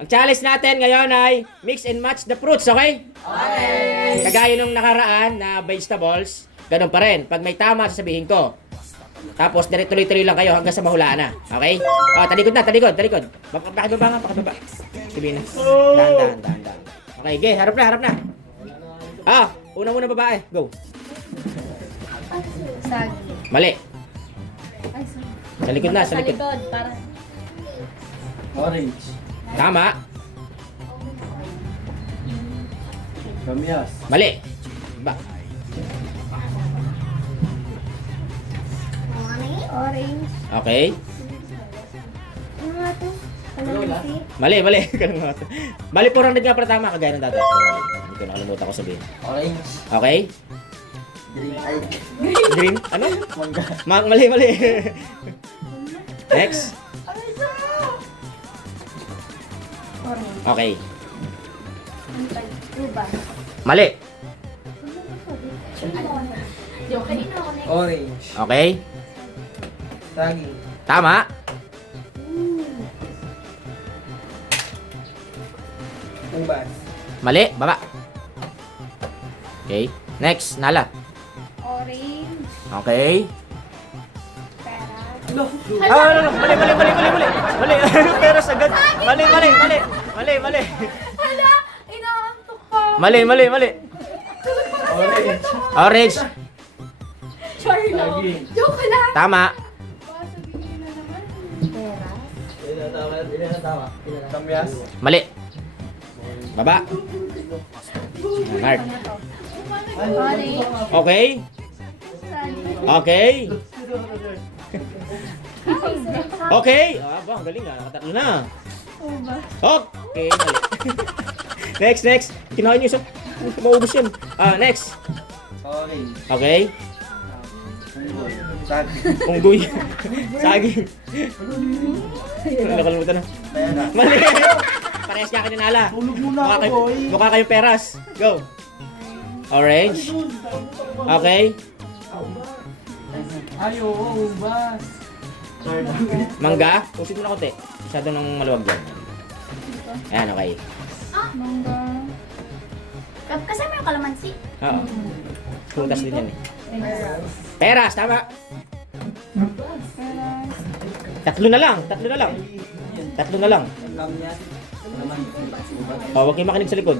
Ang challenge natin ngayon ay mix and match the fruits, okay? Okay! Kagaya nung nakaraan na vegetables, ganun pa rin. Pag may tama, sasabihin ko. Tapos, tuloy-tuloy lang kayo hanggang sa mahulaan na. Okay? Oh, talikod na, talikod. Pakibaba nga, pakibaba. Sabihin na. Dahan. Okay, okay, harap na. Ah, una babae. Go. Sagi. Mali. Ay, sorry. Sa likod na, sa likod. Para. Orange. Tama. Kamyas. Mali. Ba. Orange. Okay. Ano nga to? Kalamansi. Mali. Mali 400 nga para tama, kagaya ng dati. Hindi ko nakalimutan ko sabihin. Orange. Okay? Green. Ay. Green? Ano? Mangga. Mali. Next. Orange. Okay. Uba. Mali. Orange. Okay. Saging. Tama. Ubas. Mali. Baba. Okay. Next. Nala. Orange. Okay. Pera. No. Mali. Pero sagad. Mali. Hala! Inaantok pa! Mali. Orange. Orange. Charlo! Saging. Joke lang! Tama. Sabihin na naman. Pera. Ilan na tama? Kamyas. Mali. Baba. Mark. Orange. Okay. Okay. Okay. Ba, ang galing ah. Nakatatlo na. Uba. Okay. Mali. Next. Kinain niyo sa maubos yun. Next. Orange. Okay. Saging. Unggoy. Saging. Nakalimutan na. Pera. Mali. Parehas niya kininala. Tulog muna ako, boy. Mukha kayong peras. Go. Orange. Okay. Ayo, ubas. Mangga. Pusin mo na konti. Masyado nang maluwag dyan. Ayan, okay. Mangga. Kasama yung kalamansi. Oo. Prutas din yan eh. Peras. Peras, tama. Peras. Tatlo na lang. Kamyas. Huwag kayong makinig sa likod.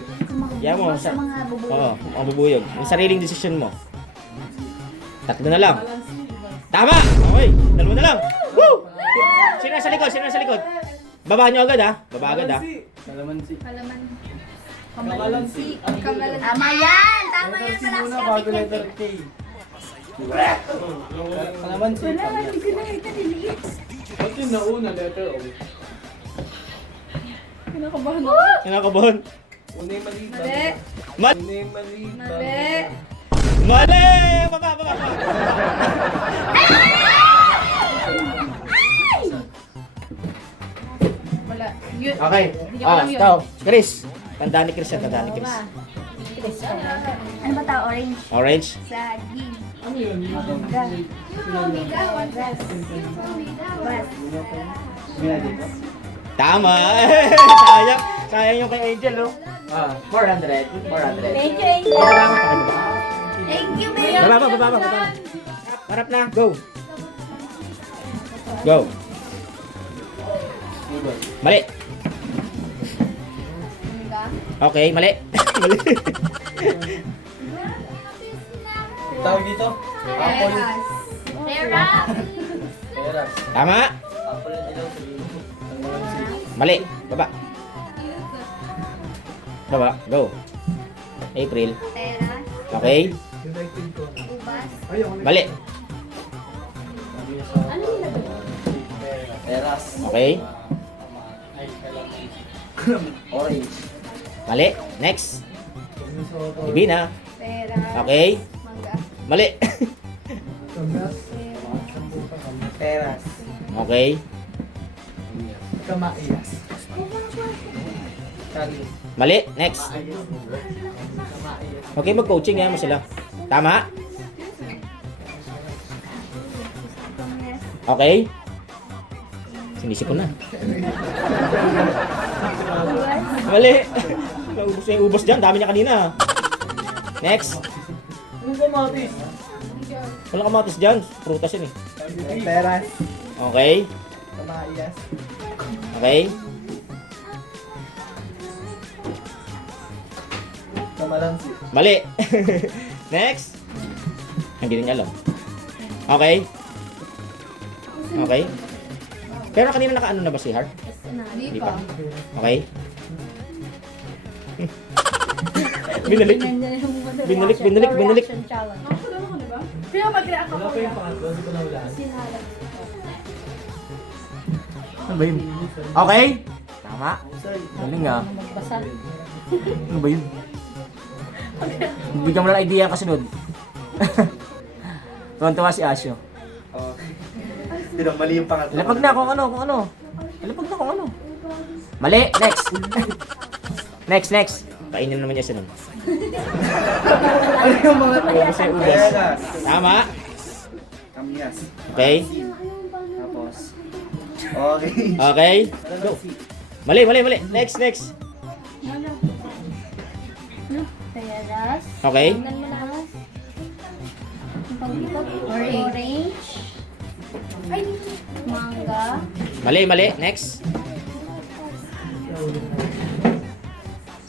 Yan mo. Sa mga bubuyog. Oo, ang bubuyog. Ang sariling desisyon mo. Tatlo na lang. Tama! Okay, dalawa na lang. Woo! Sino nasa likod? Baba nyo agad ha. Baba agad ha. Kalamansi. Kamalansi. Tama yan! Tama yan! Kalamansi Malakas muna ka, bago tignan letter K. Kalamansi. Wala, hindi ko nakita niliit. Ba't yung nauna letter O? Kinakabahan ako. Kinakabahan. Una yung mali. Mali. Una yung mali. Mali. Mali! Baba! Wala. Yun. Okay. Bigyan ko lang yun. Ikaw. Chris. Tandaan ni Chris yan. Ano ba tao? Orange. Orange. Saging. Ano yun? Mangga. Bas. Tama! Sayang yung kay Angel, oh. 400. Thank you, Angel. Thank you, Mayor. Baba. Harap na. Go. Mali. Mangga. Okay, mali. Mali. Tawag dito? Apple. Peras. Peras. Tama. Apple yung ilaw sabihin mo. Kalamansi. Mali. Baba. Go. April. Peras. Okay. Ubas. Mali. Ano nilagay? Peras. Okay. Orange. Mali. Next. Ibina. Peras. Okay. Mangga. Mali. Peras. Okay. Kamais. Saging. Mali. Next. Okay, mag-coaching. Yan mo sila. Tama. Okay. Sinisip ko na. Mali. Naubos na yung ubos dyan. Dami niya kanina. Next. Ano ba matis? Wala kamatis dyan. Prutas yun eh. Peras. Okay. Kamayas. Okay. Kamalansi. Mali. Next. Hindi rin niya alam. Okay. Okay. Pero kanina nakaano na ba si Heart? Hindi pa. Okay. Binalik. Binalik. Pero mag-react ako. pangatlo? Hindi ko nawala. Ano ba yun? Okay. Tama. Galing ah. Ano ba yun? Bigyan mo lang idea ang kasunod. Tuwan-tuwa si Asyo. Oh. Pero mali yung pangatlo. Lapag na kung ano. Lapag na kung ano. Mali. Next. Next. Kainin naman niya siya nun. Ano yung mga Ubus na yung ubos. Peras. Tama. Kamyas. Okay. Tapos. Okay. Okay. Go. Mali. Next. Peras. Okay. Orange. Ay, manga. Mali. Next.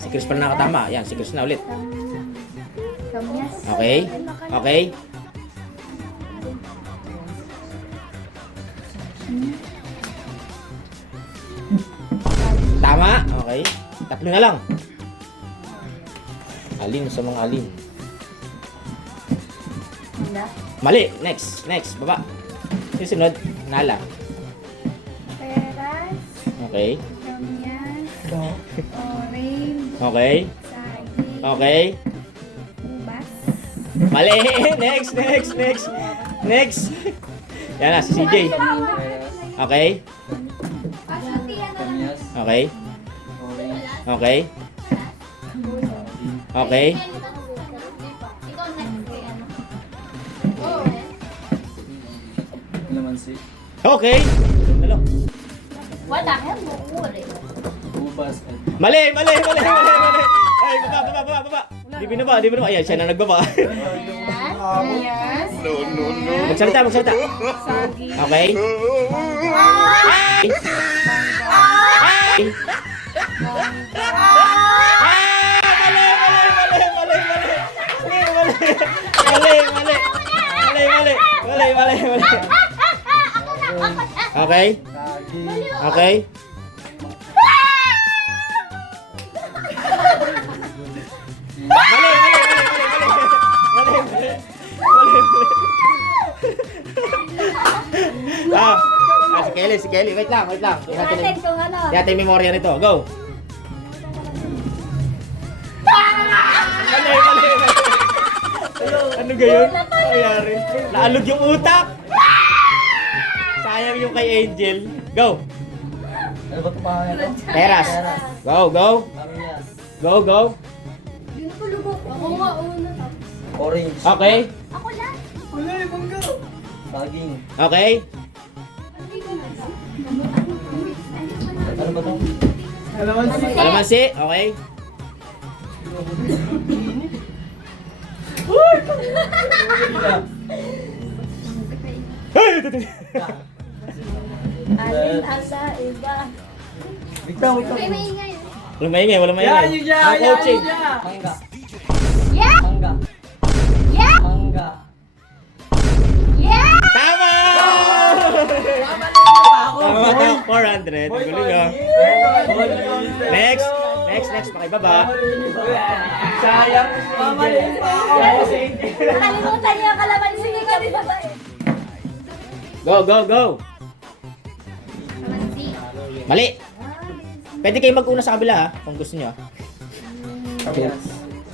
Si Chris pala nakatama. Yan, si Chris na ulit. Kamyas. Okay. Tama. Okay. Tatlo na lang. Alin sa mga alin. Wala. Mali. Next. Baba. Susunod. Nala. Peras. Okay. Kamyas. Orange. Okay. Saging. Okay. Ubas. Mali. Next. Yan na, si CJ. Okay. Kamyas. Okay. Okay. Okay. Kalamansi. Okay. Hello. What the hell? Uri. Ubas. Mali. Ay, baba. Di binaba. Ayan, siya na nagbaba. Kamyas. Magsalita. Saging. Okay. Ay! Mali. Okay. Saging. Okay. Si Kelly. Wait lang. Natin kung ano. Natin yung memorya nito. Go. Mali. Ano gayon? Ayari. Naalog yung utak. Sayang yung kay Angel. Go. Ano ba ito pangalan? Teras. Go. Kamyas. Go. Yun po lugo. Ako nga una. Orange. Okay. Ako lang. Wala yung mangga. Saging. Okay. Ano ba ito? Kalamansi. Kalamansi. Okay. Alin asa iba. Wait lang. Maingay. Walang maingay. No coaching. Mangga. Yeah! Mangga. Yeah! Mangga. Yeah! Tama! Tama ka. 400. Galing ah. Next. Pakibaba. Sayang. Mamaliin pa ako. Nakalimutan niyo ang kalamansi ni Gabi babae. Go. Kalamansi. Mali. Pwede kayo mag-una sa kabila ha, kung gusto nyo. Kamyas.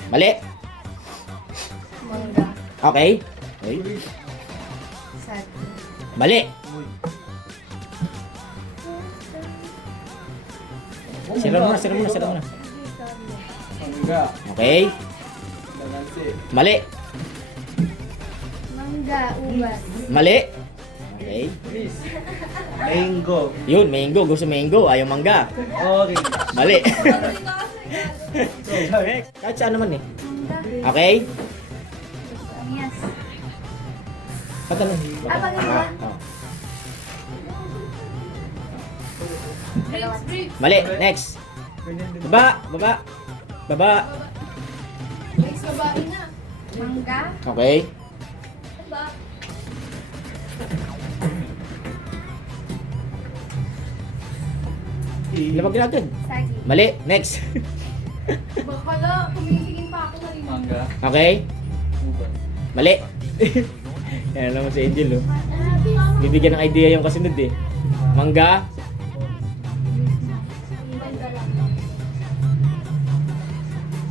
Mali. Mangga. Okay. Saging. Mali. Sira muna. Mangga. Okay. Kalamansi. Mali. Mangga. Ubas. Mali. Okay. Mango. Yun, mango. Gusto mango. Ayaw mangga. Orange. Mali. Kahit saan naman eh. Okay? Yes. Pag ano? Pag-iba. Oh. Mali, next. Baba, baba. Baba. Next, babae na. Mangga. Okay. Ba? Labag natin. Sagi. Mali, next. Bakala, kumiligin pa ako na rin. Mangga. Okay. Ubas. Mali. Yan naman si Angel, oh. Bibigyan ng idea yung kasunod eh. Mangga.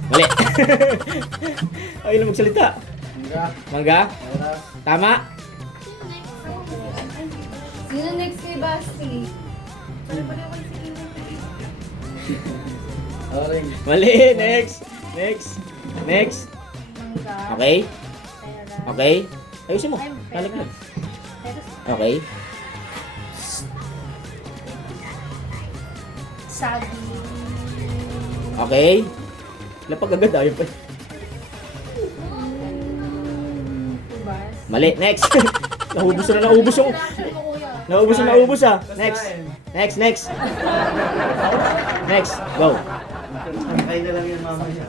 Mali. Ayaw na magsalita. Mangga. Mangga. Peras. Tama. Sino next kay Basti? Orange. Mali. Next. Next. Next. Mangga. Okay. Pera. Okay. Ayusin mo. Ay, Balik mo. Pero Okay. sagi. Okay. Lapag agad ayaw pa. Ubas. Mali. Next. Naubos na naubos yung... Naubos na naubos ah. Next. Next, next. Next. Go. Kain na lang yan mamaya.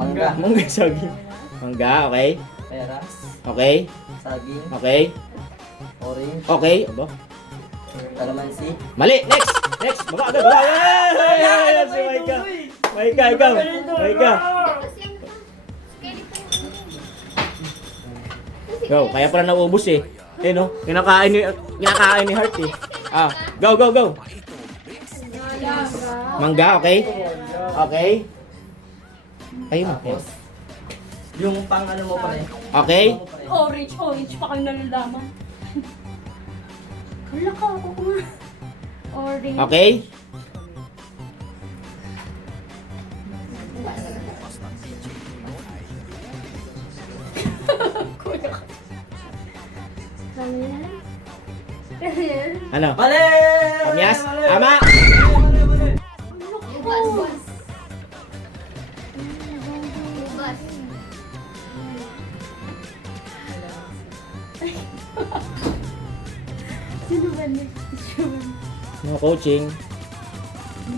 Mangga. Mangga saging. Mangga, okay. Peras. Okay. Saging. Okay. Orange. Okay. Aba. Kalamansi. Mali. Next. Next. Baba agad. Baba. Yay! Si Maika. Maika, ikaw. Maika. Go. Kaya pala naubos eh. Eh no. Kinakain ni Heart eh. Ah. Go, go, go. Mangga, okay. Okay. Ayun. Tapos, yung pang ano mo pa rin. Okay. Orange pa kayo nalalaman. Wala ka ako kuma. Orange. Okay. Ano? Mali! Kamyas? Mali! Tama. Ubas. Ubas. Sino ba next? No coaching.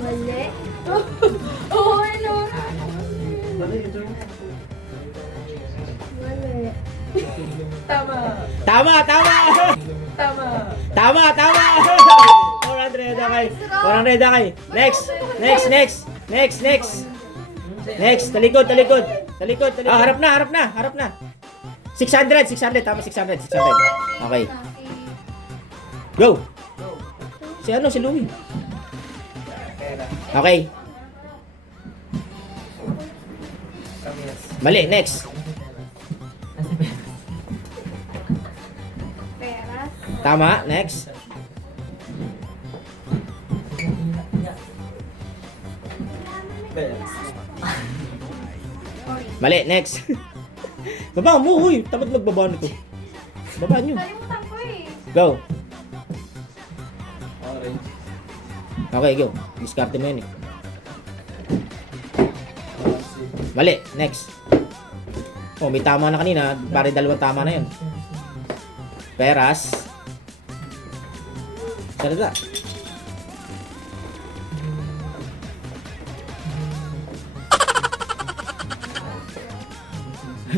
Mali. Oo, ano? Mali, ito yung... Mali. Tama! Tama, tama. Tama! Tama, tama. 400 okay. 400 okay. Next. Next, next. Next, next. Next, talikod, talikod. Talikod, talikod. Ah, harap na, harap na, harap na. 600, 600. Tama, 600, 600. Okay. Go. Si ano, si Louie. Peras. Okay. Kamyas. Mali, next. Peras. Tama, next. Peras. Mali, next. Baba mo, huy. Tapat magbaba nito. Baba nyo. Kalimutan ko eh. Go. Orange. Okay, go. Discard mo yun eh. Kalamansi. Mali, next. Oh, may tama na kanina. Pare dalawang tama na yun. Peras. Salita.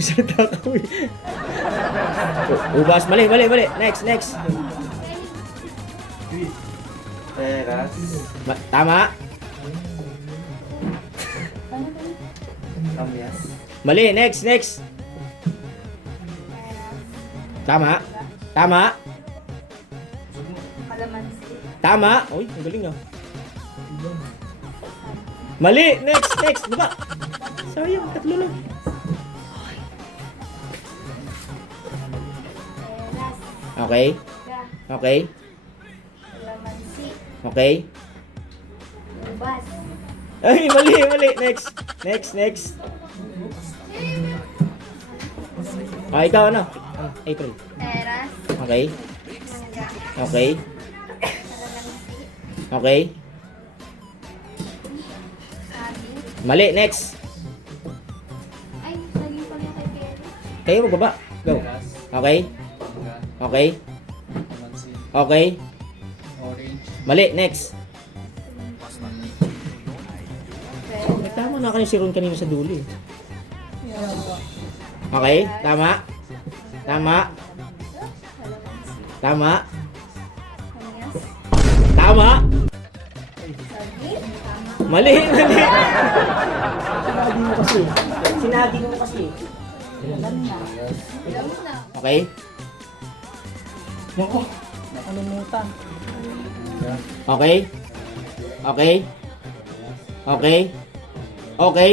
Salita ka, uy. Ubas. Mali, mali, mali. Next, next. Peras. Tama. Kamyas. Mali, next, next. Tama. Tama. Kalamansi. Tama. Uy, ang galing ah. Mali, next, next. Baba. Sayang, tatlo lang. Peras. Okay. Ga. Okay. Kalamansi. Okay. Ubas. Ay, mali, mali. Next. Next, next. Ah, ikaw ano? April. Peras. Okay. Mangga. Okay. Kalamansi. Okay. Saging. Mali, next. Ay, lagi pala kay Kevin. Kayo magbaba. Go. Peras. Okay. Mangga. Okay. Kalamansi. Okay. Orange. Mali, next. May tama na kayo si Ron kanina sa dulo eh. Okay, tama. Tama. Tama. Kanyas. Tama. Saging. Tama. Mali, mali. Sinagi mo kasi. Sinagi mo kasi. Alam na. Okay. Nakalimutan. Okay. Okay. Okay. Okay.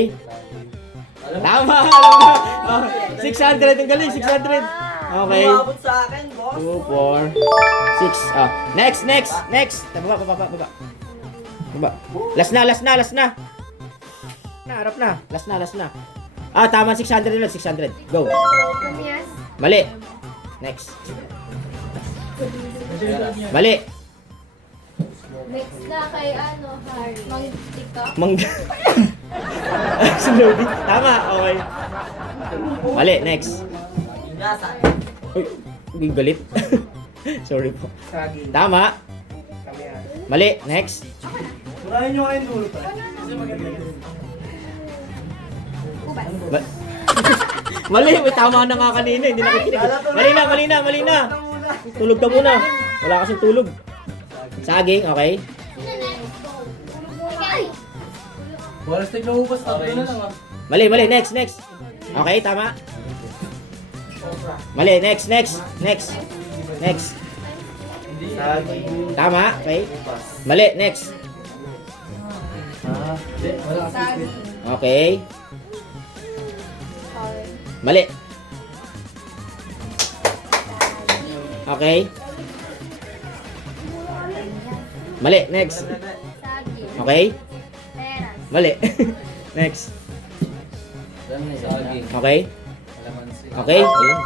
Tama. Alam mo. Oh, 600 ang galing, 600. Okay. Umabot sa akin, boss. 2, 4, 6. Ah, next, next, next. Baba, baba, baba. Baba. Last na, last na, last na. Harap na. Last na, last na. Ah, tama 600 ulit, 600. Go. Kanyas. Mali. Next. Mali. Next na kay ano, Harry. Mang-tiktok. Mangga. Slowly. Tama, okay. Mali, next. Ingasa. Uy, hindi galit. Sorry po. Saging. Tama. Kamias. Mali, next. Murahin nyo kayo dulo pa. Ubas. Ma- Mali, may tama na nga kanina. Hindi na kikinig. Mali na, mali na, mali na. Tulog ka muna. Wala kasing tulog. Saging, okay. Ay! Walas tignan upas. Tatlo na lang ah. Mali, mali, next, next. Okay, tama. Mali, next, next, next. Next. Saging. Tama, okay. Upas. Mali, next. Hindi. Wala kasi Saging. Okay. Orange. Mali. Okay. Mali, next. Saging. Okay. Peras. Mali. Next. Saging. Okay. Kalamansi. Okay. Ayun.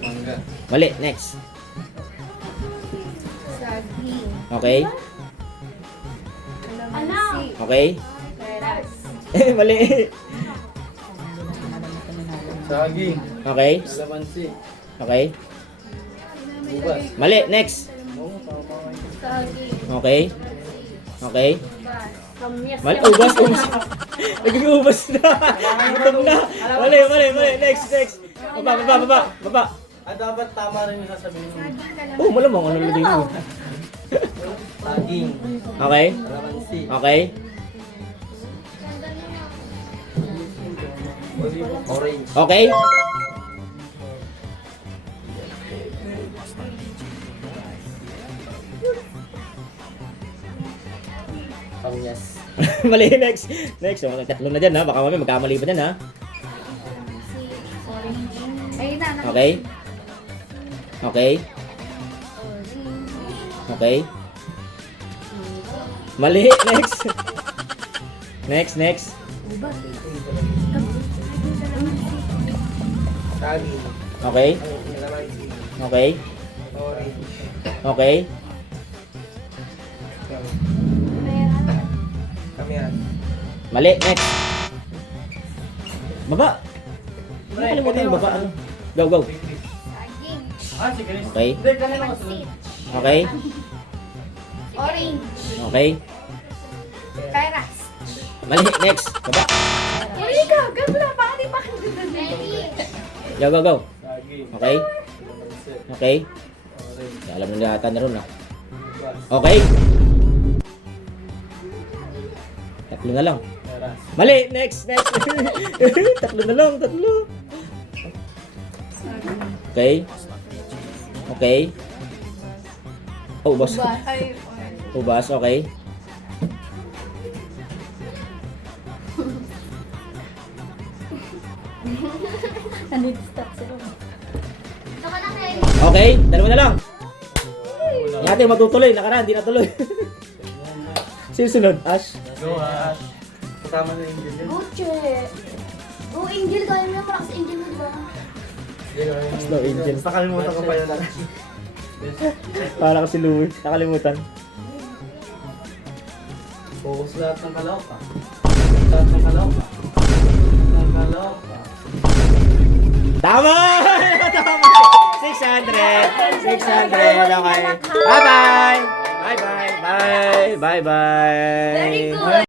Mangga. Mali, next. Saging. Okay. Kalamansi. Okay. Peras. Mali. Saging. Okay. Kalamansi. Okay. Ubas. Mali, next. Saging. Okay. Okay. Ubas. Kamyas. Mali, ubas, ubas. Naging ubas na. Gutom na. Mali, mali, mali. Next, next. Baba, baba, baba, baba. Ah, dapat tama rin yung sasabihin mo. Saging. Kalamansi. Oh, malamang. Ano lagay mo? Saging. Okay. Kalamansi. Okay. Orange. Okay. Kamias. Mali, next. Next. Oh, tatlo na dyan ha. Baka mami magkamali pa dyan ha. Orange. Ayun na. Okay. Okay. Orange. Okay. Mali, next. Next, next. Ubas. Saging. Okay. Kalamansi. Okay. Orange. Okay. Peras. Kamias. Mali, next. Baba. Nakalimutan yung baba. Ano? Go, go. Saging. Ah, si Chris. Okay. Hindi, kanina ko Pansit. Okay. Orange. Okay. Peras. Mali, next. Baba. Hindi ka. Ganda. Baka di pa kita. Go, go, go. Saging. Okay. Kalamansi. Okay. Orange. Alam na yata na ron ah. Ubas. Okay. Tatlo na lang. Peras. Mali, next, next. Tatlo na lang, tatlo. Okay. Okay. Oh, ubas. Ubas. Ay, orange. Ubas, okay. Nandito stop sila. Saka na kayo. Okay, dalawa na lang. Yate, matutuloy. Nakaraan, di natuloy. Sino sunod? Ash? Go, Ash. Kasama na yung dyan. Gucci. Oh, Angel. Kaya mo yung malakas Angel mo, diba? Slow Angel. Nakalimutan ko pa yun. Para kasi Louie. Nakalimutan. Focus lahat ng kaloka. Lahat ng kaloka. Lahat ng kaloka. Tama! Tama! 600! 600! Okay. Bye-bye! Bye-bye! Bye! Bye-bye! Very good.